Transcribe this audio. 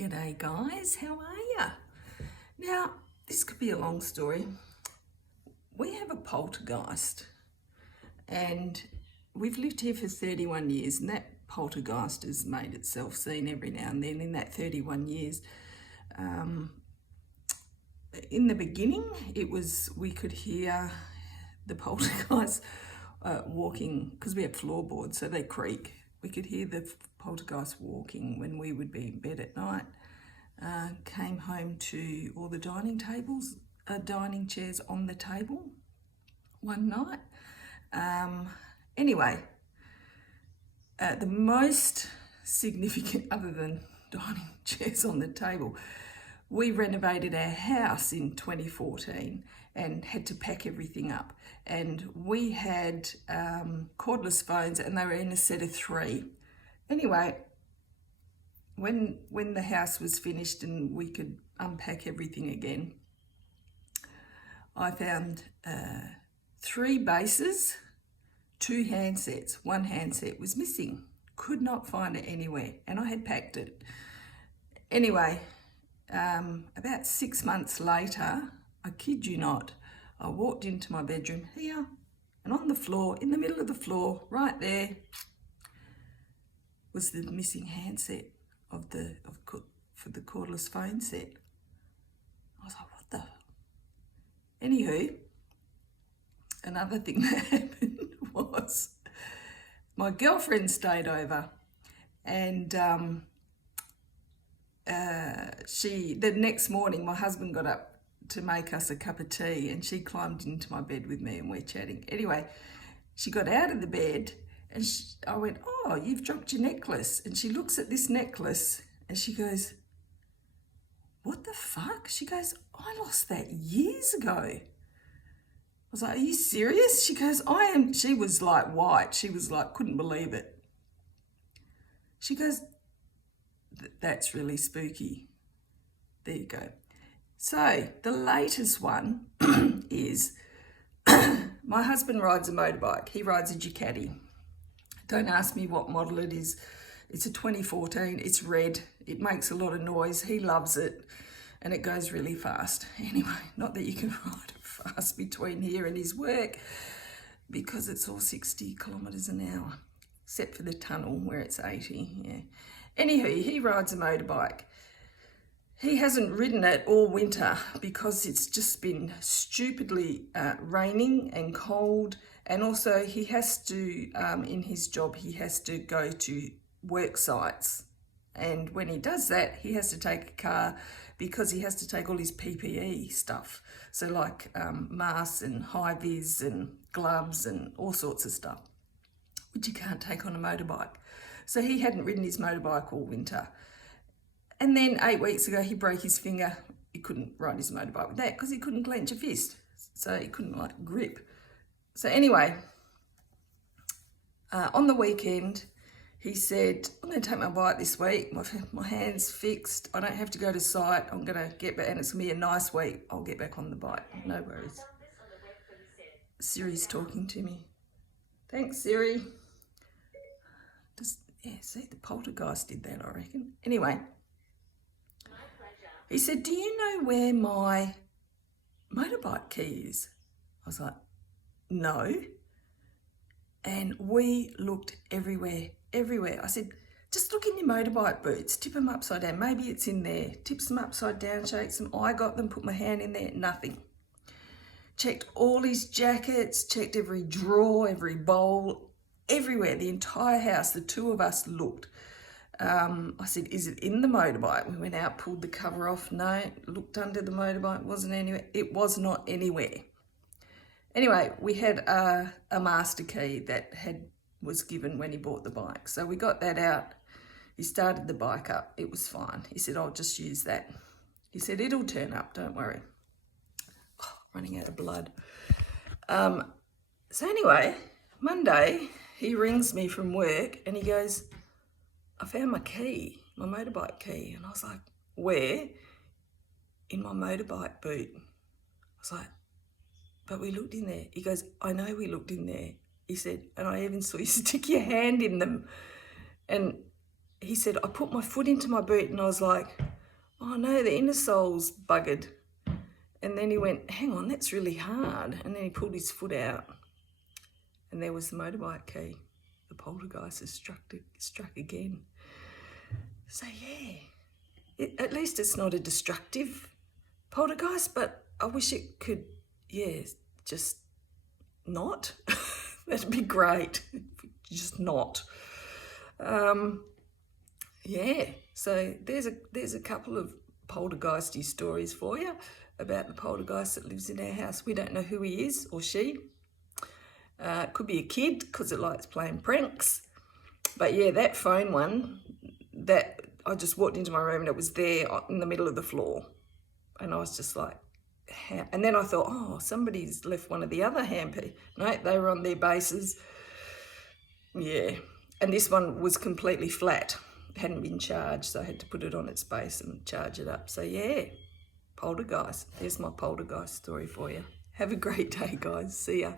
G'day guys, how are ya? Now, this could be a long story. We have a poltergeist and we've lived here for 31 years and that poltergeist has made itself seen every now and then in that 31 years. In the beginning, we could hear the poltergeist walking, because we have floorboards, so they creak. We could hear the poltergeist walking when we would be in bed at night. Came home to all the dining chairs on the table one night. Anyway, the most significant, other than dining chairs on the table, we renovated our house in 2014 and had to pack everything up. And we had cordless phones and they were in a set of 3. Anyway, when the house was finished and we could unpack everything again, I found 3 bases, 2 handsets. 1 handset was missing. Could not find it anywhere and I had packed it. Anyway, about 6 months later, I kid you not, I walked into my bedroom here and on the floor, in the middle of the floor, right there, was the missing handset for the cordless phone set. I was like, what the? Anywho, another thing that happened was my girlfriend stayed over and the next morning my husband got up to make us a cup of tea and she climbed into my bed with me and we're chatting. Anyway, she got out of the bed and I went, oh, you've dropped your necklace. And she looks at this necklace and she goes, what the fuck? She goes, I lost that years ago. I was like, are you serious? She goes, I am. She was like white. She was like, couldn't believe it. She goes, that's really spooky. There you go. So the latest one is my husband rides a motorbike. He rides a Ducati. Don't ask me what model it is. It's a 2014. It's red. It makes a lot of noise. He loves it and it goes really fast. Anyway, not that you can ride it fast between here and his work because it's all 60 kilometres an hour, except for the tunnel where it's 80. Yeah. Anywho, he rides a motorbike. He hasn't ridden it all winter because it's just been stupidly raining and cold. And also he has to, in his job, he has to go to work sites. And when he does that, he has to take a car because he has to take all his PPE stuff. So like masks and high-vis and gloves and all sorts of stuff, which you can't take on a motorbike. So he hadn't ridden his motorbike all winter. And then 8 weeks ago, he broke his finger. He couldn't ride his motorbike with that because he couldn't clench a fist. So he couldn't like grip. So anyway, on the weekend, he said, I'm going to take my bike this week. My hand's fixed. I don't have to go to site. I'm going to get back and it's going to be a nice week. I'll get back on the bike. No worries. Siri's talking to me. Thanks, Siri. Yeah, see, the poltergeist did that, I reckon. Anyway. He said, do you know where my motorbike key is? I was like, no. And we looked everywhere. I said, just look in your motorbike boots, tip them upside down. Maybe it's in there. Tips them upside down, shakes them. I got them, put my hand in there, nothing. Checked all his jackets, checked every drawer, every bowl, everywhere, the entire house. The 2 of us looked. I said, is it in the motorbike? We went out, pulled the cover off. No, looked under the motorbike, wasn't anywhere. It was not anywhere. Anyway, we had a master key that was given when he bought the bike. So we got that out. He started the bike up. It was fine. He said, I'll just use that. He said, it'll turn up, don't worry. Oh, running out of blood. So anyway, Monday, he rings me from work and he goes, I found my key, my motorbike key. And I was like, where? In my motorbike boot. I was like, but we looked in there. He goes, I know we looked in there. He said, and I even saw you stick your hand in them. And he said, I put my foot into my boot and I was like, oh no, the inner soul's buggered. And then he went, hang on, that's really hard. And then he pulled his foot out and there was the motorbike key. The poltergeist has struck again. So yeah, at least it's not a destructive poltergeist, but I wish it could, yeah, just not. That'd be great. Just not. Yeah, so there's a couple of poltergeisty stories for you about the poltergeist that lives in our house. We don't know who he is or she. It could be a kid because it likes playing pranks. But yeah, that phone one, that I just walked into my room and it was there in the middle of the floor. And I was just like, how? And then I thought, oh, somebody's left one of the other handpieces. No, they were on their bases. Yeah, and this one was completely flat. It hadn't been charged, so I had to put it on its base and charge it up. So yeah, poltergeist. There's my poltergeist story for you. Have a great day, guys. See ya.